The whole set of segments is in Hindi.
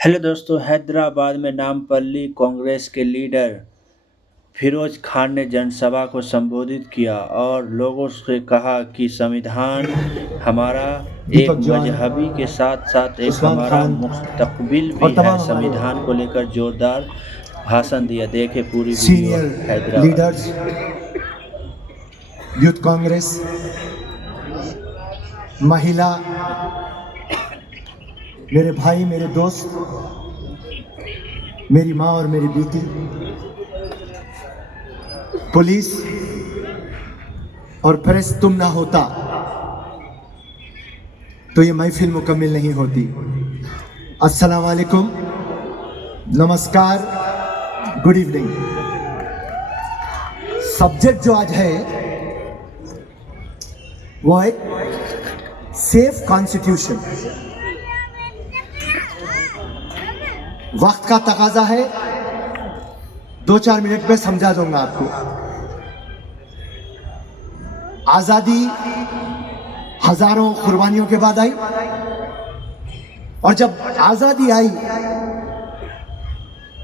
हेलो दोस्तों, हैदराबाद में नामपल्ली कांग्रेस के लीडर फिरोज खान ने जनसभा को संबोधित किया और लोगों से कहा कि संविधान हमारा एक दीपक जॉन, मजहबी के साथ साथ एक उस्मान हमारा खान मुस्तकबिल भी और है। तमाम हमारे संविधान को लेकर जोरदार भाषण दिया। देखे पूरी video. Senior Hyderabad. Leaders, youth Congress, महिला, मेरे भाई, मेरे दोस्त, मेरी माँ और मेरी बेटी, पुलिस और प्रेस, तुम ना होता तो ये महफिल मुकम्मिल नहीं होती। अस्सलाम वालेकुम, नमस्कार, गुड इवनिंग। सब्जेक्ट जो आज है वो है सेफ कॉन्स्टिट्यूशन। वक्त का तकाजा है, 2-4 मिनट में समझा दूंगा आपको। आजादी हजारों कुर्बानियों के बाद आई, और जब आजादी आई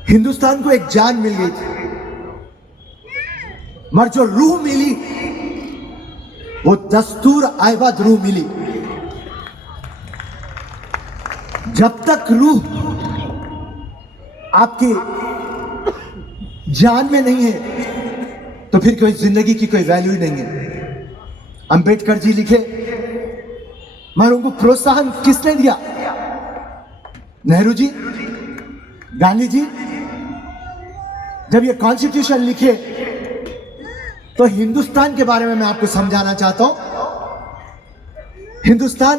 हिंदुस्तान को एक जान मिल गई थी, मगर जो रूह मिली वो दस्तूर आबाद रूह मिली। जब तक रूह आपकी जान में नहीं है तो फिर कोई जिंदगी की कोई वैल्यू ही नहीं है। अंबेडकर जी लिखे, मगर उनको प्रोत्साहन किसने दिया? नेहरू जी, गांधी जी। जब ये कॉन्स्टिट्यूशन लिखे तो हिंदुस्तान के बारे में मैं आपको समझाना चाहता हूं। हिंदुस्तान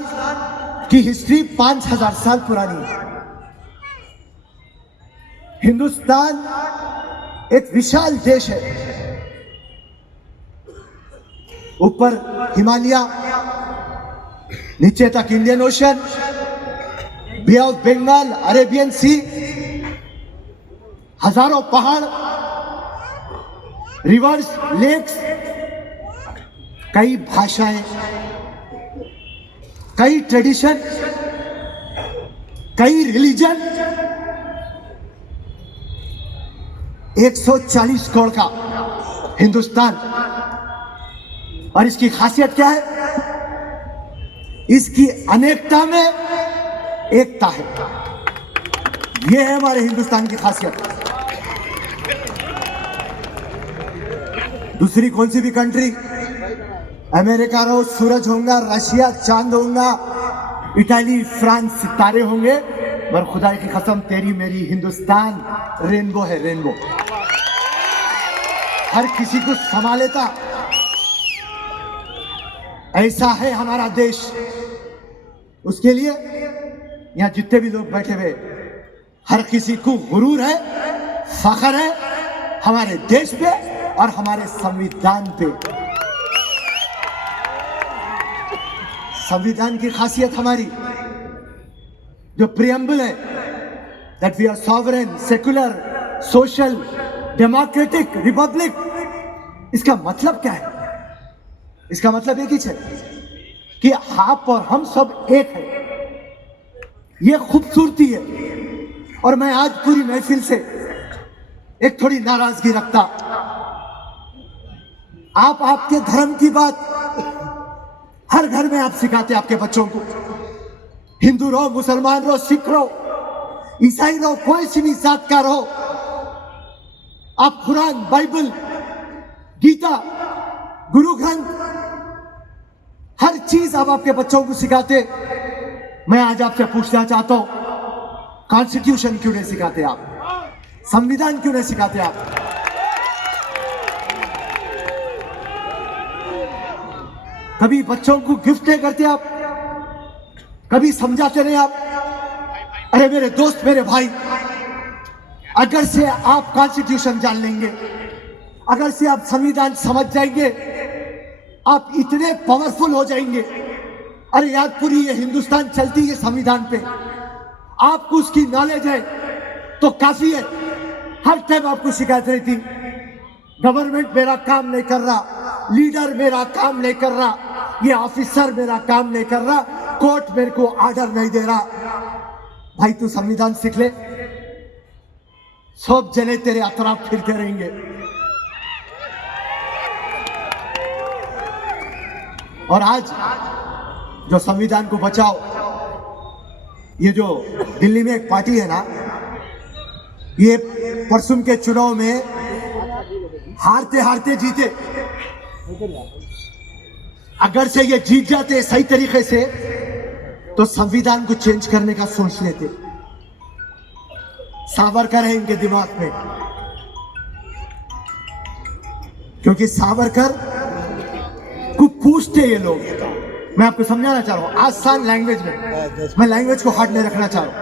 की हिस्ट्री 5000 साल पुरानी है। हिंदुस्तान एक विशाल देश है। ऊपर हिमालय, नीचे तक Indian ocean, bay of Bengal, Arabian sea, हजारों पहाड़, रिवर्स, लेक्स, कई भाषाएं, कई ट्रेडिशन, कई रिलीजन, 140 करोड़ का हिंदुस्तान। और इसकी खासियत क्या है? इसकी अनेकता में एकता है। यह है हमारे हिंदुस्तान की खासियत। दूसरी कौन सी भी कंट्री, अमेरिका रहो, सूरज होगा, रशिया चांद होगा, इटाली, फ्रांस सितारे होंगे, पर खुदा की कसम तेरी मेरी हिंदुस्तान रेनबो है, रेनबो। हर किसी को समा लेता, ऐसा है हमारा देश। उसके लिए यहां जितने भी लोग बैठे हुए, हर किसी को गुरूर है, फख्र है हमारे देश पे और हमारे संविधान पे। संविधान की खासियत हमारी जो प्रियम्बल है, that we are sovereign, secular, social, democratic republic. इसका मतलब क्या है? इसका मतलब एक ही है कि आप और हम सब एक हैं। यह खूबसूरती है। और मैं आज पूरी महफिल से एक थोड़ी नाराजगी रखता। आप आपके धर्म की बात हर घर में आप सिखाते आपके बच्चों को। हिंदू रहो, मुसलमान रहो, सिख रहो, ईसाई रहो, कोई सी भी जात का रहो, आप कुरान, बाइबल, गीता, गुरु ग्रंथ, हर चीज आप आपके बच्चों को सिखाते। मैं आज आपसे पूछना चाहता हूं, कॉन्स्टिट्यूशन क्यों नहीं सिखाते आप? संविधान क्यों नहीं सिखाते आप? कभी बच्चों को गिफ्ट नहीं करते आप? कभी समझाते नहीं आप? अरे मेरे दोस्त, मेरे भाई, अगर से आप कॉन्स्टिट्यूशन जान लेंगे, अगर से आप संविधान समझ जाएंगे, आप इतने पावरफुल हो जाएंगे। अरे यार, पूरी ये हिंदुस्तान चलती है संविधान पे। आपको उसकी नॉलेज है तो काफी है। हर टाइम आपको शिकायत रहती, गवर्नमेंट मेरा काम नहीं कर रहा, लीडर मेरा काम नहीं कर रहा, ये ऑफिसर मेरा काम नहीं कर रहा, कोर्ट मेरे को ऑर्डर नहीं दे रहा। भाई तू संविधान सीख ले, सब जने तेरे अतराफ फिरते रहेंगे। और आज जो संविधान को बचाओ, ये जो दिल्ली में एक पार्टी है ना, ये परसों के चुनाव में हारते हारते जीते। अगर से ये जीत जाते सही तरीके से तो संविधान को चेंज करने का सोच लेते। सावरकर है इनके दिमाग में, क्योंकि सावरकर को पूछते ये लोग। मैं आपको समझाना चाह रहा हूं आसान लैंग्वेज में, मैं लैंग्वेज को हार्ड नहीं रखना चाह रहा हूं,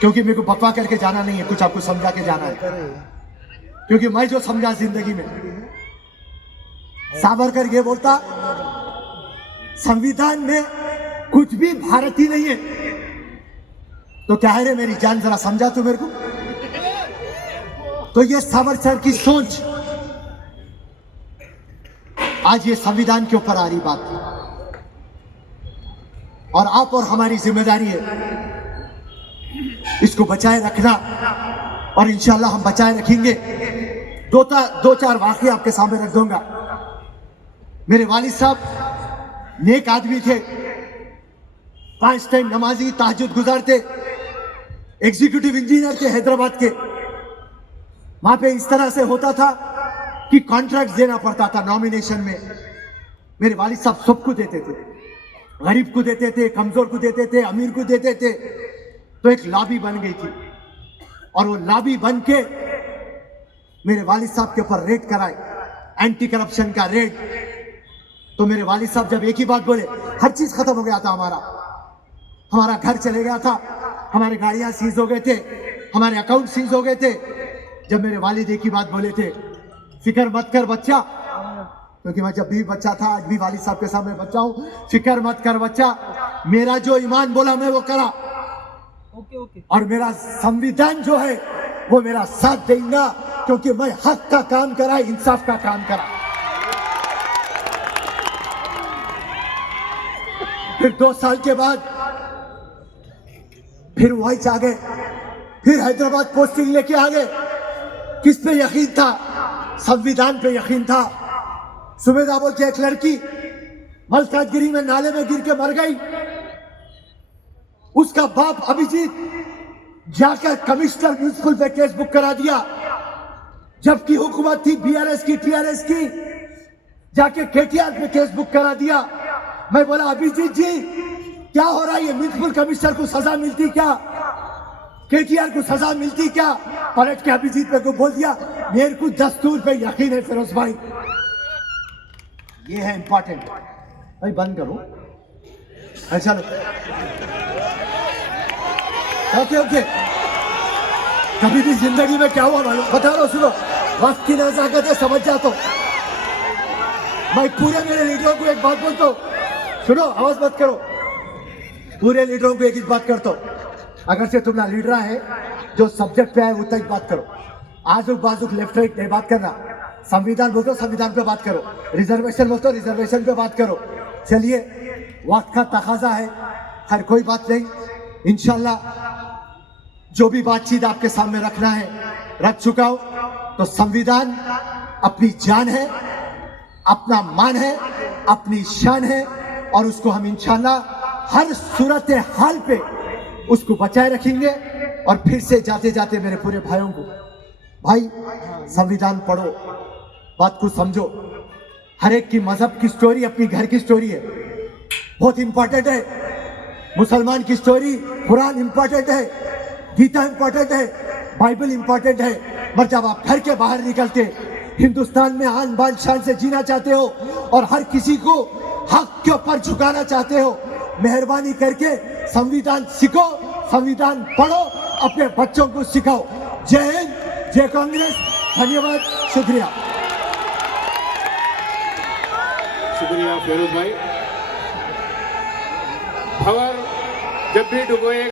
क्योंकि मेरे को बकवा करके जाना नहीं है, कुछ आपको समझा के जाना है। क्योंकि मैं जो समझा जिंदगी में, सावरकर ये बोलता संविधान में कुछ भी भारतीय नहीं है। तो क्या है रे मेरी जान, जरा समझा तू मेरे को। तो ये सावरकर की सोच आज ये संविधान के ऊपर आ रही बात, और आप और हमारी जिम्मेदारी है इसको बचाए रखना, और इंशाल्लाह हम बचाए रखेंगे। दो चार वाकये आपके सामने रख दूंगा। मेरे वालिद साहब नेक आदमी थे, 5 टाइम नमाजी, तहज्जुद गुजारते, एग्जीक्यूटिव इंजीनियर थे हैदराबाद के। वहां पे इस तरह से होता था कि कॉन्ट्रैक्ट देना पड़ता था नॉमिनेशन में। मेरे वालिद साहब सबको देते थे, गरीब को देते थे, कमजोर को देते थे, अमीर को देते थे। तो एक लॉबी बन गई थी, और वो लॉबी बन के मेरे वालिद साहब के ऊपर रेड कराए, एंटी करप्शन का रेड। तो मेरे वालिद साहब जब एक ही बात बोले, हर चीज खत्म हो गया था। हमारा घर चले गया था, हमारे गाड़ियां सीज हो गए थे, हमारे अकाउंट सीज हो गए थे। जब मेरे वालिद एक ही बात बोले थे, फिक्र मत कर बच्चा, क्योंकि मैं जब भी बच्चा था, आज भी वालिद साहब के सामने बच्चा हूं, फिक्र मत कर बच्चा, मेरा जो ईमान बोला मैं वो करा, और मेरा संविधान जो है वो मेरा साथ देगा, क्योंकि मैं हक का काम करा, इंसाफ का काम करा। फिर 2 साल के बाद फिर वही आ गए, फिर हैदराबाद पोस्टिंग लेके आ गए। किस पे यकीन था? संविधान पे यकीन था। सुमेधा बोल के एक लड़की मलकाजगिरी में नाले में गिर के मर गई, उसका बाप अभिजीत जाकर कमिश्नर म्युनिसिपल पे केस बुक करा दिया, जबकि हुकूमत थी बीआरएस की, टीआरएस की, जाके केटीआर पे केस बुक करा दिया। मैं बोला अभिजीत जी क्या हो रहा है, ये म्युनिसिपल कमिश्नर को सजा मिलती क्या, केटीआर को सजा मिलती क्या? पलट के अभिजीत पे को बोल दिया मेरे को दस्तूर पे यकीन है फिरोज भाई। ये है इंपॉर्टेंट भाई, बंद करो ऐसा। ओके कभी भी जिंदगी में क्या हुआ मालूम, बता रहा हूं, सुनो, वक्त की नजाकत है, समझ जा। तो मैं पूरे मेरे लीडरों को एक बात बोलता हूं, सुनो, आवाज मत करो, पूरे लीडरों को एक ही बात करता हूं, अगर से तुम ना लीडर है जो सब्जेक्ट पे है उतना ही बात करो, आजुक बाजुक लेफ्ट राइट नहीं बात करना। संविधान बोलते संविधान पे बात करो, रिजर्वेशन बोलते रिजर्वेशन पे बात करो। चलिए वक्त का तकाजा है, हर कोई बात नहीं, इंशाल्लाह जो भी बातचीत आपके सामने रखना है रख चुका हूं। तो संविधान अपनी जान है, अपना मान है, अपनी शान है, और उसको हम इंशाल्लाह हर सूरत हाल पे उसको बचाए रखेंगे। और फिर से जाते जाते मेरे पूरे भाइयों को, भाई संविधान पढ़ो, बात को समझो। हर एक की मजहब की स्टोरी अपनी घर की स्टोरी है, बहुत इंपॉर्टेंट है। मुसलमान की स्टोरी कुरान इंपॉर्टेंट है, गीता इंपॉर्टेंट है, बाइबल इंपॉर्टेंट है। पर जब आप घर के बाहर निकलते हिंदुस्तान में आन बान शान से जीना चाहते हो और हर किसी को हक के ऊपर झुकाना चाहते हो, मेहरबानी करके संविधान सीखो, संविधान पढ़ो, अपने बच्चों को सिखाओ। जय हिंद, जय कांग्रेस, धन्यवाद, शुक्रिया। शुक्रिया फिरोज भाई। खबर जब भी डुबोए